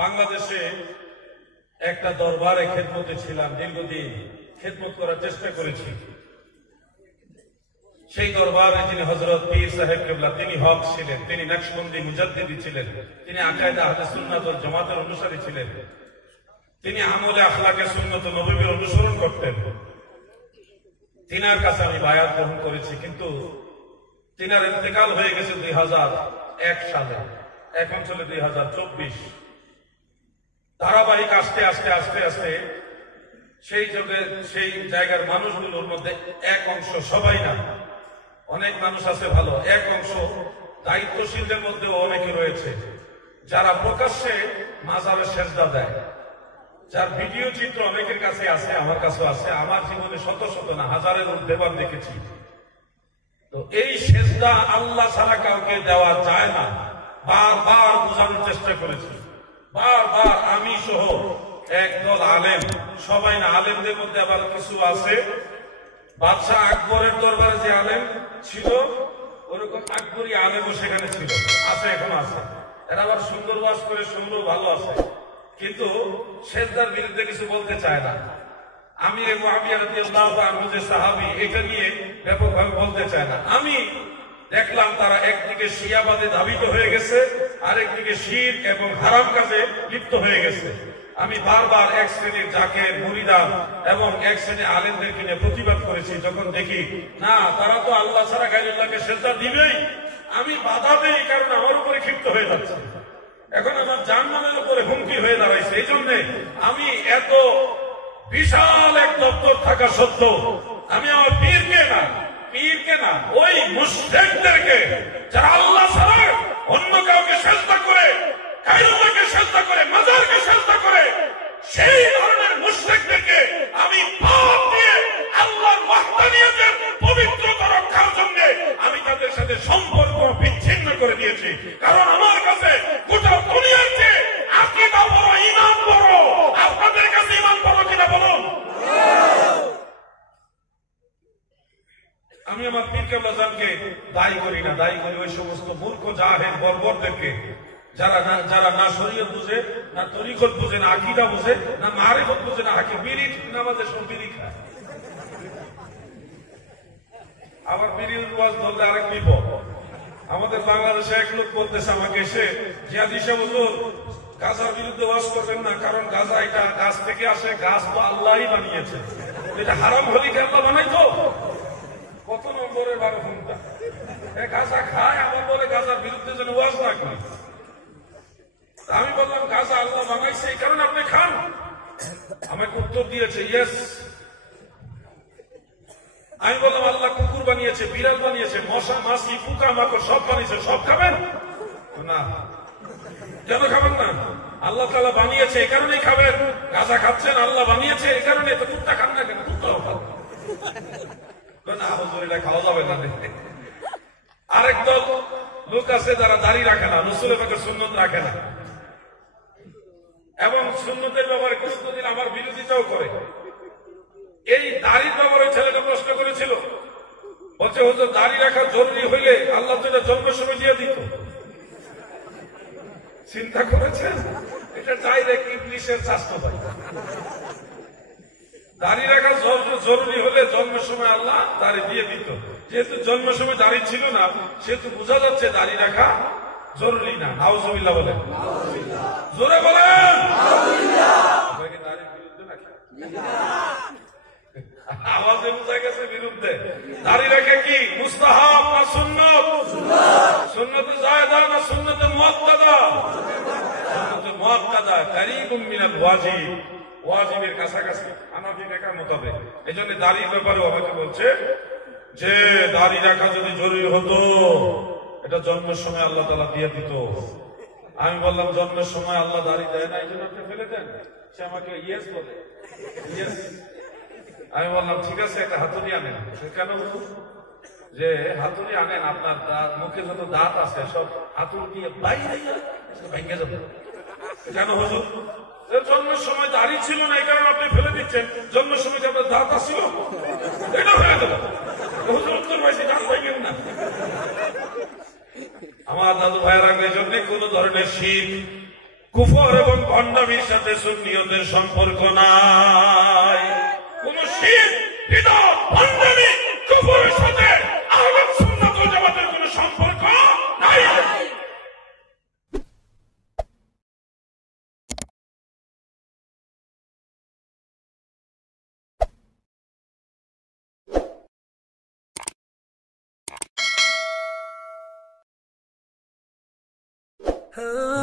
বাংলাদেশে একটা দরবারে খেদমতে ছিলাম, দীর্ঘদিন খেদমত করার চেষ্টা করেছি। সেই দরবারে যিনি হযরত পীর সাহেব কেবলা, তিনি হক ছিলেন, তিনি নকশবন্দি মুজাদ্দিদি ছিলেন, তিনি আকায়েদে আহলে সুন্নাত ওয়াল জামাতের অনুসারী ছিলেন, তিনি আমলে আখলাকে সুন্নত নববীর অনুসরণ করতেন। তিনার কাছে আমি বায়াত গ্রহণ করেছি, কিন্তু তিনার ইন্তেকাল হয়ে গেছে 2001 সালে, এখন চলে 2024। ধারাবাহিক আস্তে আস্তে আস্তে আস্তে সেই জায়গার মানুষগুলোর মধ্যে এক অংশ, সবাই না, অনেক মানুষ আছে ভালো, এক অংশ দায়িত্বশীলদের মধ্যেও অনেকে রয়েছে যারা প্রকাশ্যে মাজারে সেজদা দেয়, যার ভিডিও চিত্র অনেকের কাছে আছে, আমার কাছেও আছে। আমার জীবনে শত শত না হাজারের ঊর্ধ্বে দেখেছি। তো এই সেজদা আল্লাহ ছাড়া কাউকে দেওয়া যায় না, বারবার বোঝানোর চেষ্টা করেছি, বারবার, আমি সহ একদল আলেম, সবাই না, আলেমদের মধ্যে আবার কিছু আছে বাদশাহ আকবরের দরবারে যে আলেম ছিল, ওরকম আকবরী আলেমও সেখানে ছিল, আছে, এখন আছে। এরা আবার সুন্দর ওয়াজ করে, সুন্দর ভালো আছে, কিন্তু সেজদার বিরুদ্ধে কিছু বলতে চায় না। আমি সাহাবী, এটা নিয়ে ব্যাপকভাবে বলতে চায় না। আমি দেখলাম তারা একদিকে শিয়াবাদে ধাবিত হয়ে গেছে, আরেকদিকে শিরক এবং হারাম কাজে লিপ্ত হয়ে গেছে। আমি বারবার এক শ্রেণীর জাকের মুরিদান এবং এক শ্রেণীর আলেমদেরকে নিয়ে প্রতিবাদ করেছি। যখন দেখি না, তারা তো আল্লাহ ছাড়া গায়রুল্লাহকে সেজদা দিবেই, আমি বাধা দেই, কারণ আমার উপরে ক্ষিপ্ত হয়ে যাচ্ছে, এখন আমার জানমালের উপরে হুমকি হয়ে দাঁড়াইছে। এই জন্য আমি এত বিশাল এক দপ্তর থাকা সত্ত্বেও আমি আমার পীরকে না, ওই মুশরিকদেরকে, যারা আল্লাহ ছাড়া অন্য কাউকে সেজদা করে, গায়রুল্লাহকে সেজদা করে, মাজারকে সেজদা করে, সেই ধরনের মুশরিকদেরকে আমি বাদ দিয়ে আল্লাহর ওয়াহদানিয়তের পবিত্রতা রক্ষার জন্য আমি তাদের সাথে সম্পর্ক বিচ্ছিন্ন করে দিয়েছি। কারণ আমার কাছে গোটা দুনিয়ার চেয়ে আকীদা বড়, ঈমান বড়। আপনাদের কাছে ঈমান বড় কিনা বলুন? আমি আমার পীর কেবলা জানকে দায়ী করি না, দায়ী করি ওই সমস্ত মূর্খ জাহেল বর্বরদেরকে, যারা না শরীয়ত বুঝে, না তরিকত বুঝে, না আকীদা বুঝে, না মারিফত বুঝে, না হাকিম, বিড়ি নামাজে সব বিড়ি খায়। আবার বিড়ির ওয়াজ ধরলে আরেক বিপদ। আমাদের বাংলাদেশে এক লোক বলতেছে আমাকে, এসে জিয়াদি সাহেব হুজুর গাঁজার বিরুদ্ধে ওয়াজ করবেন না, কারণ গাঁজা এটা গাছ থেকে আসে, গাছ তো আল্লাহই বানিয়েছে, এটা হারাম হলি কি আল্লাহ বানাইতো? কত নম্বরের 12 ঘন্টা গাঁজা খায়, আবার বলে গাঁজার বিরুদ্ধে যেন ওয়াজ না করি। আমি বললাম গাঁজা আল্লাহ বানাইছে, এই কারণে আপনি খান? আমাকে উত্তর দিয়েছে ইয়েস। আমি বললাম আল্লাহ কুকুর বানিয়েছে, বিড়াল বানিয়েছে, মশা মাছি পোকা মাকড় সব বানিয়েছে, সব খাবেন না? কেন খাবেন না? আল্লাহ তাআলা বানিয়েছে, এই কারণেই খাবেন। গাঁজা খাচ্ছেন, আল্লাহ বানিয়েছে, এই কারণে। তো কুত্তা খান না কেন? কুত্তাও খান না, হুজুর খাওয়া যাবে না। আরেক দল লোক আছে যারা দাড়ি রাখে না, রাসূলের পাকের সুন্নত রাখে না, এবং সুন্নতের ব্যাপারে কোনদিন আমার বিরোধিতাও করে। এই দাড়ির ব্যাপারে ছেলেটা প্রশ্ন করেছিল, বলছে হুজুর দাড়ি রাখা জরুরি হইলে আল্লাহ তো এটা জন্মের সময় দিয়ে দিত। চিন্তা করেছেন? এটা ডাইরেক্ট ইবলিসের শাস্ত্র ভাই। দাড়ি রাখা জরুরি হলে জন্মের সময় আল্লাহ দাড়ি দিয়ে দিত। যেহেতু জন্মের সময় দাড়ি ছিল না, সেহেতু বোঝা যাচ্ছে দাড়ি রাখা জরুরি না। নাউজুবিল্লাহ বলেন, জোরে বলেন। দাড়ির বিরুদ্ধে নাকি? আওয়াজে বোঝা গেছে বিরুদ্ধে। দাড়ি রাখা কি মুস্তাহাব না সুন্নত? সুন্নতে জায়েদা না সুন্নতে মুআক্কাদা? সুন্নতে মুআক্কাদা, কারীবুম মিনাল ওয়াজিব, ওয়াজিবের কাছাকাছি হানাফি ফিকহের মোতাবেক। এজন্য দাড়ির ব্যাপারেও আমাকে বলছে যে দাড়ি রাখা যদি জরুরি হতো, এটা জন্মের সময় আল্লাহ তাআলা দিয়ে দিত। আমি বললাম জন্মের সময় আল্লাহ দাড়ি দেয় না, এই জন্য আপনি ফেলে দেন। সে আমাকে ইয়েস বলে, ইয়েস। আমি বললাম ঠিক আছে, একটা হাতুড়ি আনেন। কেন? যে হাতুড়ি আনেন, আপনার মুখে যত দাঁত আছে সব হাতুড়ি দিয়ে বাইরে ভেঙে যাবে। কেন হুজুর? জন্মের সময় দাড়ি ছিল না, এই কারণে আপনি ফেলে দিচ্ছেন। জন্মের সময় যে আপনার দাঁত আসছিল, এটা ফেলে দেবো। হুজুর উত্তর পাইছি, দাঁত ভাঙেন না। আমার দাদু ভাইয়ের আগে জন্য কোন ধরনের শিরক, কুফর এবং ভণ্ডামির সাথে সুন্নিয়তের সম্পর্ক নাই। কোন শিরক, বিদআত, ভণ্ডামি, কুফরের সাথে আহলে সুন্নাত ওয়াল জামাতের কোন সম্পর্ক নাই। Oh